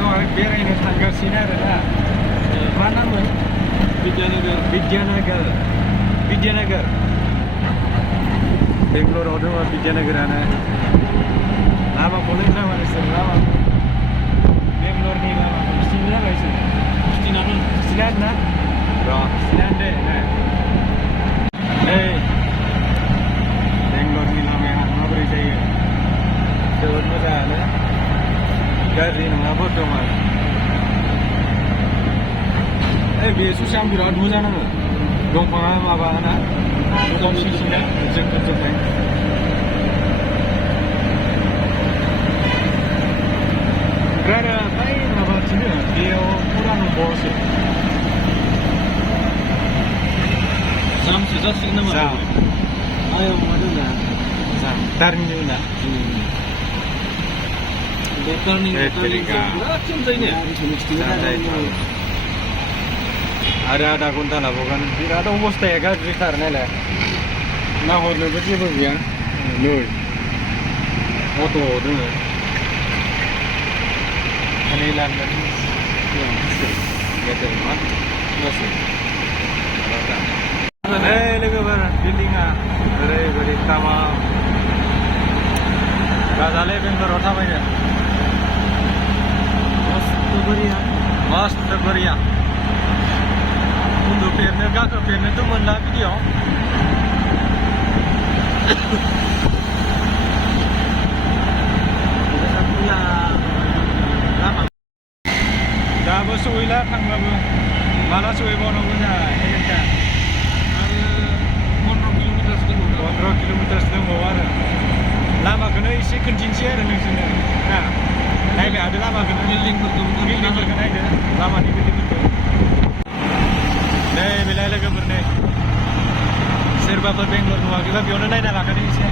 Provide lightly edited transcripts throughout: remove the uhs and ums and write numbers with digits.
kemarin बेरायनो थांगासिनो आरोना मा नाममोन बिद्यानगर बेंगलराव दङ बिद्यानगरानो लामाखौनो रोङा नोंसोर लामा बेंगलरनि लामाखौ खिथिनो जाबायसो खिथिनानो ना र' खिथिनानो दे नै बेंगलरनि लामाया माबोरै जायो जोबोद मोजाङानो गाज्रि नङा बर्थमान बे ससेया बिराद मोजां नाङो दंफाङा माबाना दंसिना जोबनाय ओमफ्राय आरो बै माबाथिनो बेयाव फुरा नंबावसो जामसो जासिगोन नामा जाम आयौ मा दोना जाम टार्निं होना बे टार्निं बिराद जाम जायो आरो आधा घन्टा लाबावगोन बिराद अबस्थाया गाज्रिथार नायलाय नाहरनोबो जेबो गैया नै अट' दोङो नै लांगोन नै लोगोफोर बिल्डिंआ ओरैबायदि तामाम गाजालै बेंगलराव थाबायनो मस्त बरिया उन्दुफेरनो गाखोफेरनोथ' मोनला बिदियाव दाबो सहैला थांबाबो माला सहैबावनांगौ जोंहा आरो 15 किल'मिटारसो दंबावो आरो लामाखौनो एसे खोन्थिनोसै आरो नोंसोरनो ना नायबाय हादो लामाखौनो बिल्डिंफोरखौ नायदो लामानि बिल्डिंफोरखौ नै बेलाय लोगोफोर नै सोरबाफोर बेंगलर नुवाखैबा बेयावनो नायना लाखादो एसे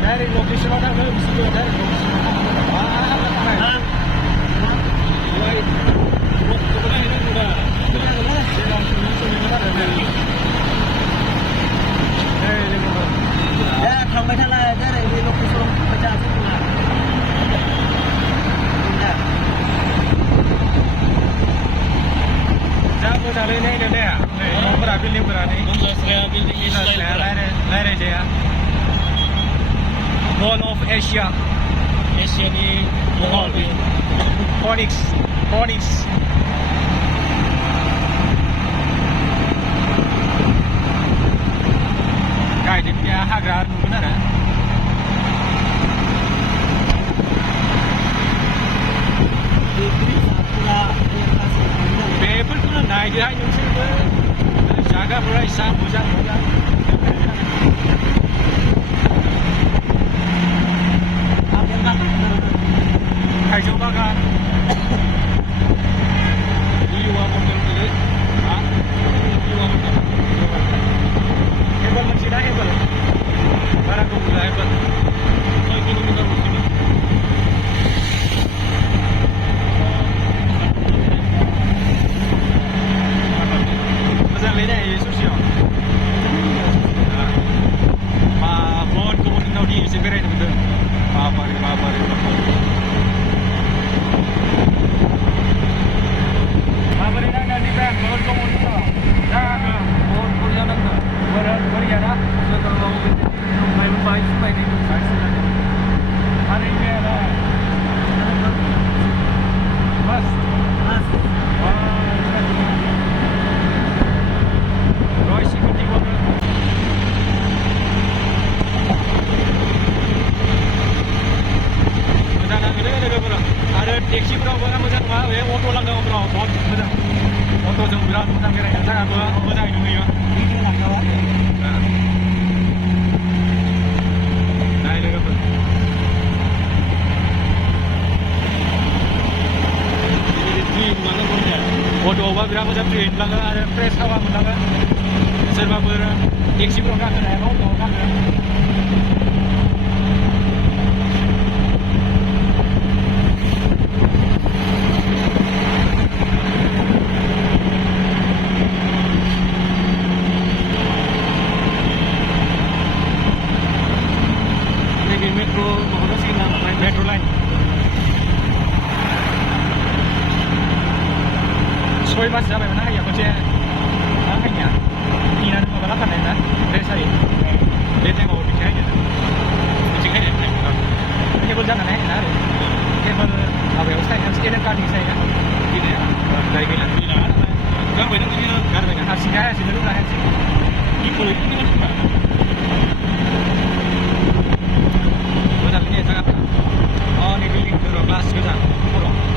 dari location mana ke situ dari location mana ya sampai sana dari lokasi pecah situ lah दा मोजाङै नायनो दे नै न'फोरा बिल्डिंफोरा नै रायज्लायजाया Mall of Asia Asiani Mall Phoenix गायदोंनिया हाग्रा नुगोन आरो बेफोरखौनो नायदोहाय नोंसोरबो जागाफोरा इसा मोजां थाइजौ बागान हेबल मोनसे ना हेबल बारा गोबाव हेबल 6 किल'मिटार मोजाङै नायो ससेयाव बहुत गोबावनि उनाव एसे बेरायनो मोनदों बाबारे माबोरै नांनानै बे बहुत गोबावनि उनाव जागा बहुत बुरजा नांदों बोरिया ना बाइक थारैनो मस्त टेक्सिफ्रावबो मोजां नङा बे अट' लांगावफ्राव बहुत मोजां अट'जों बिराद मोजां बेरायनो जायगाबो मोजाङै नुयो नाय लोगोफोर अट'आवबा बिराद मोजां फ्रि मोनलाङो आरो फ्रेस हावा मोनलाङो सोरबाफोर टेक्सिफ्राव गाखोनो हायाबा अट'आव गाखो metro line सय मास जाबायमोन ना हाया मोनसे मा हाया इनानो माबा लाफानाय ना ड्रेसारि बे टाइमाव बिथिंहायनो टेबोल जानानै हायोना आरो टेबोल माबायाव साइना स्टेडेन्ट कार्डनि साइना गिदिर गारि गैला गारबायना हारसिं हायासैनो रोंना हायासै मोजां खोनाया जायगाफ्रा नै बिल्डिंफोराव ग्लास गोजा खर'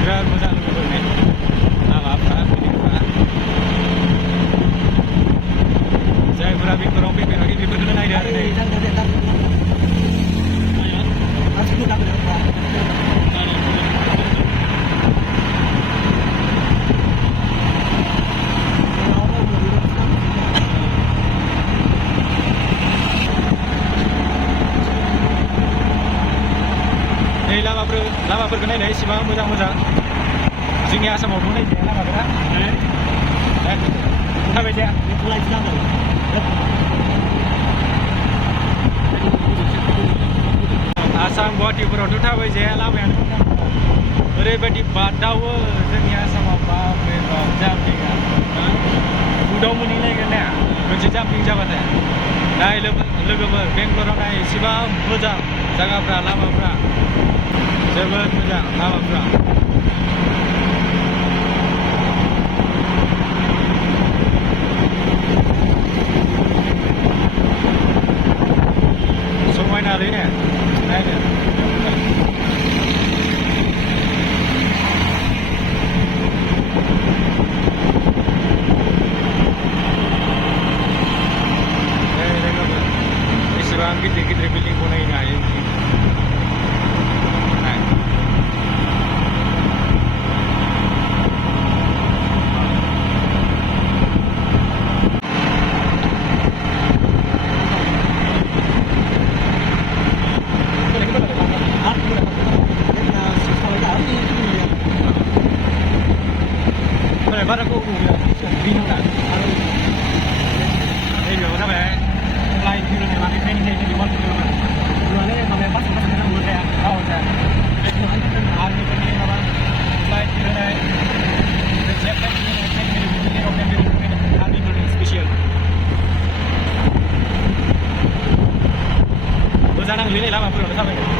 बिराद मोजां लोगोफोरनि लामाफ्रा बिल्डिंफ्रा जायफोरा बेफोराव फैफेराखै बेफोरखौनो नायदो आरो नै लामाफोरखौ नायनाय एसेबां मोजां मोजां जोंनि आसामावथ' नायजाया लामाफोरा थाबाय जाया आसाम गुवाहाटिफोरावथ' थाबाय जाया लामायानो ओरैबायदि बादावो जोंनि आसामाव बापरे बाप जाम्पिंआ उदाव मोनहैलायगोन ना मोनसे जाम्पिं जाबाथाय नाय लोगोफोर बेंगलराव नाय एसेबां मोजां जायगाफ्रा लामाफ्रा जोबोद मोजां लामाफ्रा समायनालै ने नायदो एसेबां गिदिर गिदिर बिल्डिं बनायनो हायो बारा गोबाव गैया बिनोब्ला आरो नैबेयाव जाबाय लाइन फिरनो माने ट्रेनिं जायो नैबे वाल फिरनो माने माबाया बास नांगौ जाया जाया आर्मिफोरनि माबा लाइन फिरनाय जेट लाइन फिरनाय आर्मिफोरनि स्पेसियेल मोजां नांलै नै लामाफोरावनो थाबायनो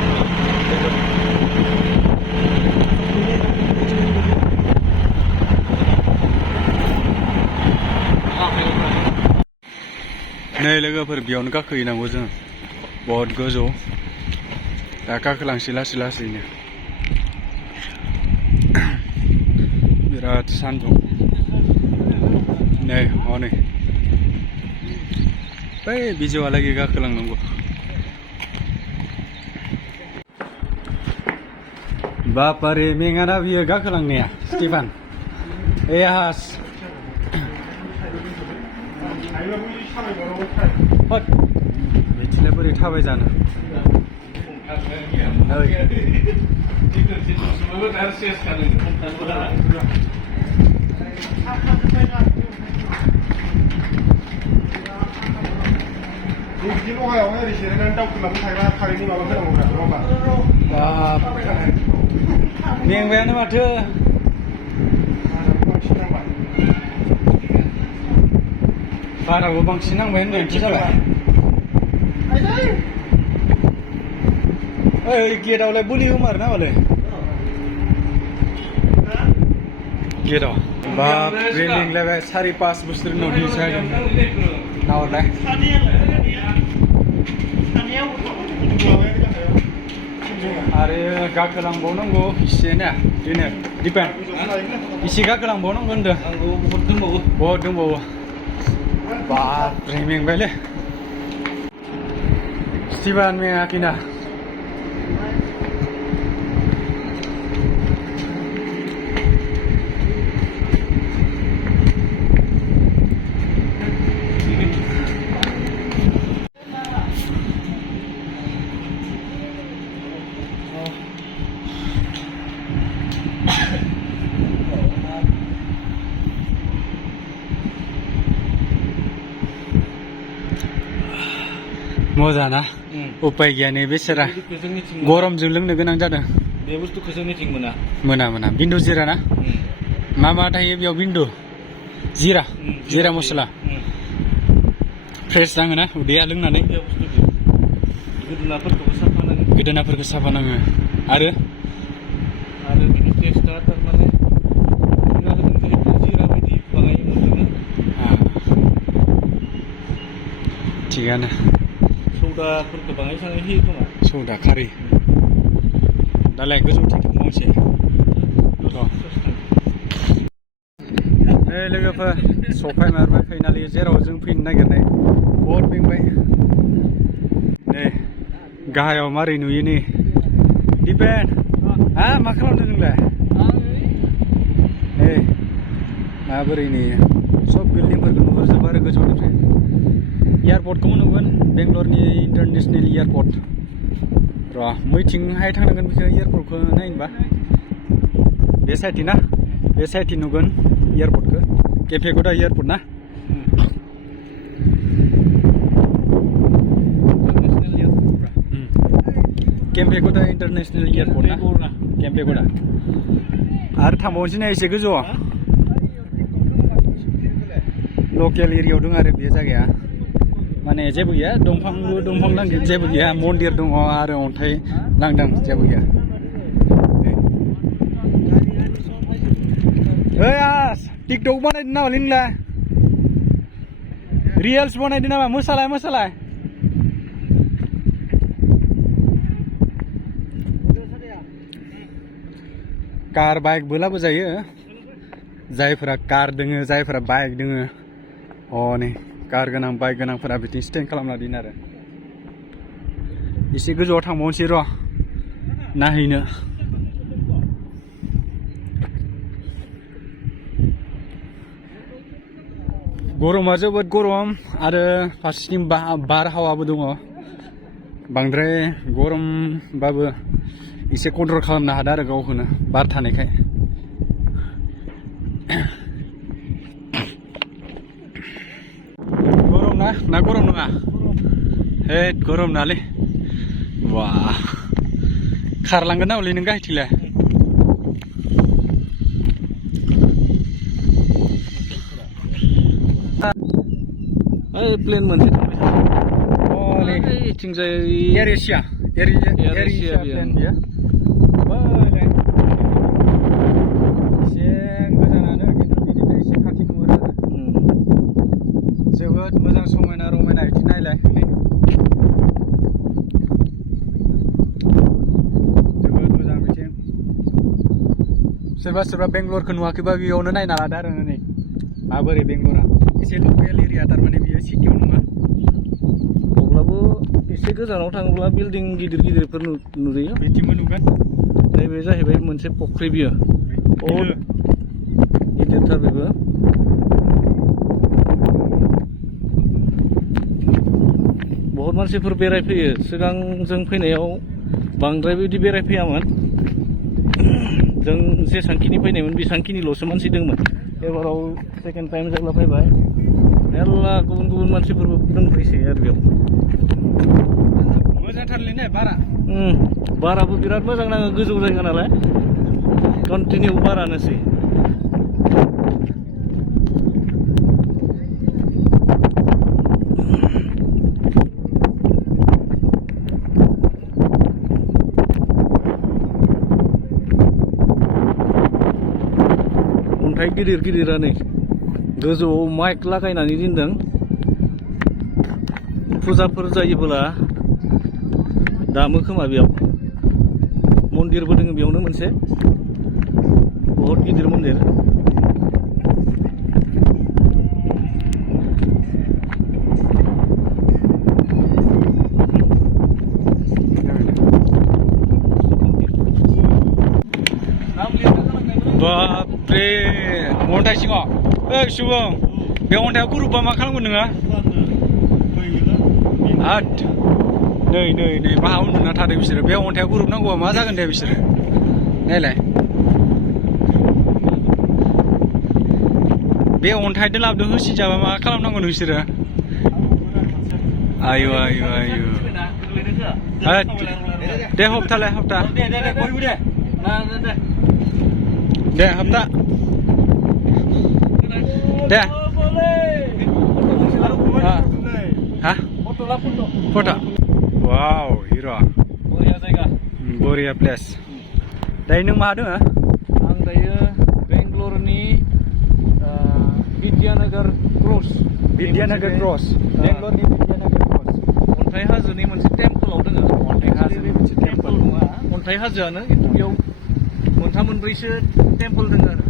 नै लोगोफोर बेयावनो गाखोहैनांगौ जों बहुत गोजौ दा गाखोलांसै लासै लासैनो बिराद सान्दुं नै हनै बै बिजौहालागै गाखोलांनांगौ बापारे मेङाना बियो गाखोलांनाया स्टिफान एहास बिदिनो बोरै थाबाय जानो बिदि लहायावहाय ओरै जिरायनानै दावखोलांनो थाग्रा कारेन्टनि माबा होनांगौब्रा नङा होमबा मेंबायानो माथो बाराबो बांसिन नांबाय होननायसो जाबाय गेटआवलाय बोलि होमार ना मालाय गेटआव बाप रेलिंलाय 4-5 बोसोर उनाव दै जागोन नाहरलाय आरो गाखोलांबावनांगौ इसे ना बेनो दिपेन इसे गाखोलांबावनांगौ होनदों बहुद दंबावो बाप रे मेंबायलै स्टिभान मेङाखैना मोजां ना उपाय गैया नै बेसेरा गरमजों लोंनो गोनां जादों बे बुस्थुखौ जोंनिथिं मोना मोना बिन्दु जिरा ना मा थायो बेयाव बिन्दु जिरा मस्ला फ्रेस नाङो ना उदैया लोंनानै गोदोनाफोरखौ साफा नाङो आरो बिनि टेस्टआ थारमाने जिरा बायदि बाङाय मोनदों थिगानो सौदाफोरखौ बाङाय सांनाय होयो खोमा सौदा खारै दालाय गोजौथिं मावसै नै लोगोफोर सफायमारबाय फाइनालि जेराव जों फैनो नागिरनाय बहुद मेंबाय नै गाहायाव मारै नुयो नै दिपेन मा खालामदों नोंलाय नै माबोरै नुयो सब बिल्डिंफोरखौ नुहुरजोबो आरो गोजौनिफ्राय एयारपर्टखौबो नुगोन बेंगलरनि इन्टारनेसनेल एयारपर्ट र' मैथिंहाय थांनांगोन बेखौ एयारपर्टखौ नायनोबा बे साइडथिं ना बे साइडथिं नुगोन एयारपर्टखौ केपेगौडा एयारपर्ट ना केपेगौडा इन्टारनेसनेल एयारपर्ट ना केपेगौडा आरो थांबावनोसै ना एसे गोजौआव लकेल एरियायाव दं आरो बे जायगाया माने जेबो गैया दंफां नांगोन जेबो गैया मन्दिर दङ आरो अन्थाइ लांदां जेबो गैया ओइ टिकटक बानायदों नामा नोंलाय रिल्स बानायदों नामा मोसालाय कार बाइकबो लाबोजायो जायफोरा कार दोङो जायफोरा बाइक दोङो नै कार गोनां बाइक गोनांफोरा बिथिं स्टेन्ड खालामना दोनो आरो एसे गोजौआव थांबावनोसै र' नायहैनो गरमा जोबोद गरम आरो फारसेथिं बारहावाबो दङ बांद्राय गरमबाबो एसे कन्ट्रल खालामनो हादों आरो गावखौनो बार थानायखाय ना गरम नङा हेद गरम नालै वा खारलांगोन ना हले नों गाहायथिंलाय प्लेन मोनसे थांबाय इथिंजाय एयार एसिया प्लेन बियो एसे गोजानानो खिन्थु बिनिफ्राय एसे खाथि नुहुरो आरो जोबोद मोजां समायना रमायना बिदि नायलाय जोबोद मोजां बिथिं सोरबा बेंगलरखौ नुवाखैबा बेयावनो नायना लादो आरो नै माबोरै बेंगलरा एसे लकेल एरिया थारमाने बियो सिटियाव नङा अब्लाबो एसे गोजानाव थाङोब्ला बिल्डिं गिदिरफोर नुयो बिथिंबो नुगोन नैबे जाहैबाय मोनसे फख्रि बियो बहुद गिदिरथार बेबो बहुत मानसिफोर बेरायफैयो सिगां जों फैनायाव बांद्राय बिदि बेरायफैयामोन जों जेसांखिनि फैनायमोन बेसांखिनिल'सो मानसि दंमोन एबाराव सेकेन्ड टाइम जेब्ला फैबाय मेरला गुबुन मानसिफोरबो दंफैसै आरो बेयाव मोजांथारलै ने बारा बाराबो बिराद मोजां नाङो गोजौ जायगा नालाय कन्टिनिउ बारानोसै अन्थाइ गिदिर गिदिरानो गोजौआव माइक लागायनानै दोनदों फुजाफोर जायोब्ला दामो खोमा बेयाव मन्दिरबो दङ बेयावनो मोनसे बहुत गिदिर मन्दिर बापरे अन्थाइ सिङाव ओइ सुबुं बे अन्थाइआ गुरुबा मा खालामगोन नोङो आद नै मा उन्दुना थादों बिसोरो बे अन्थाइआ गुरुब नांगौबा मा जागोन दे बिसोरो नायलाय बे अन्थाइजों लाबोदों होसिजाबा मा खालामनांगौ नोंसोरो आयु दे हप्तालाय हप्ता दे हप्ता दे हा फटा वाव हिरो बरिया जायगा बरिया प्लेस दायो नों मा दङ आं दायो बेंगलरनि विद्यानगर क्रस बेंगलरनि विद्यानगर क्रस अन्थाइ हाजोनि मोनसे टेम्पोलाव दङ अन्थाइ हाजोनि मोनसे टेम्पोल नङा अन्थाइ हाजोआनो खिन्थु बेयाव मोनथाम मोनब्रैसो टेम्पोल दङ आरो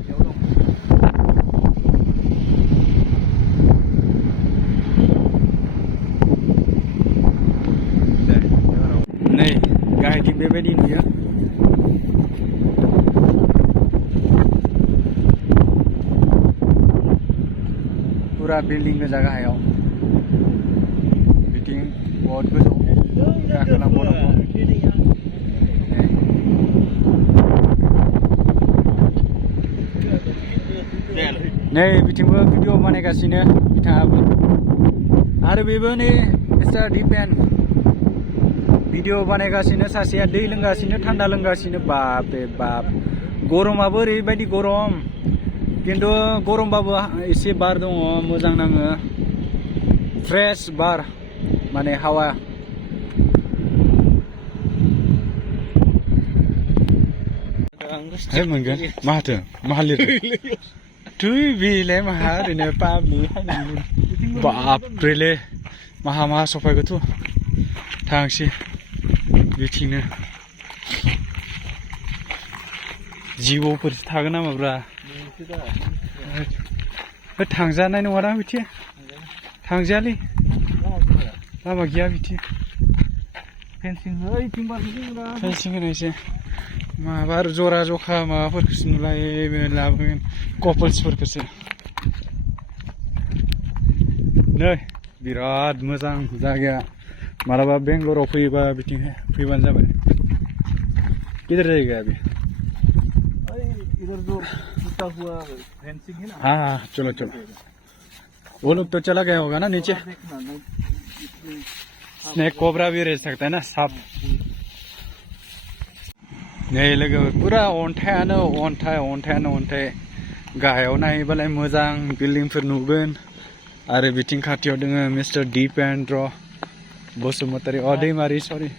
बेयाव दं नै गाहायथिं बेबायदि नुयो पुरा बिल्डिं गोजा गाहायाव बिथिं बहुत गोजौ गाखोलांबावनांगौ नै बिथिंबो भिडिअ बानायगासिनो बिथाङाबो आरो बेबो नै मिस्टार दिपेन भिडिअ बानायगासिनो सासेया दै लोंगासिनो थान्दा लोंगासिनो बाप रे बाप गरमाबो ओरैबायदि गरम खिन्थु गरमबाबो एसे बार दङ मोजां नाङो फ्रेश बार माने हावा है मोनगोन माथो मा लिरदों थुइ बेलाय माहा ओरैनो पाब्लिक बापरेले माहा सफायगोथ' थांसै बिथिंनो जिबौफोरसो थागोन नामाब्रा थांजानाय नङादां बिथि थांजायालै लामा गैया बिथि फेन्सिं होनायसै माबा जरा जखा माबाफोरखौसो लाबोगोन कपल्सफोरखौसो नै बिराद मोजां जायगाया मालाबा बेंगलराव फैयोबा बिथिंहाय फैबानो जाबाय किधर जायगा अभी इधर जो टूटा हुआ फेंसिंग है ना हाँ चलो वो लोग तो चला गया होगा ना नीचे स्नेक कोबरा भी रह सकता है ना सांप नै लोगोफोर पुरा अन्थायानो अन्थाइ गाहायाव नायोबालाय मोजां बिल्डिंफोर नुगोन आरो बिथिं खाथियाव दङ मिस्टार दिपेन्द्र बसुमतारी दैमारि सरि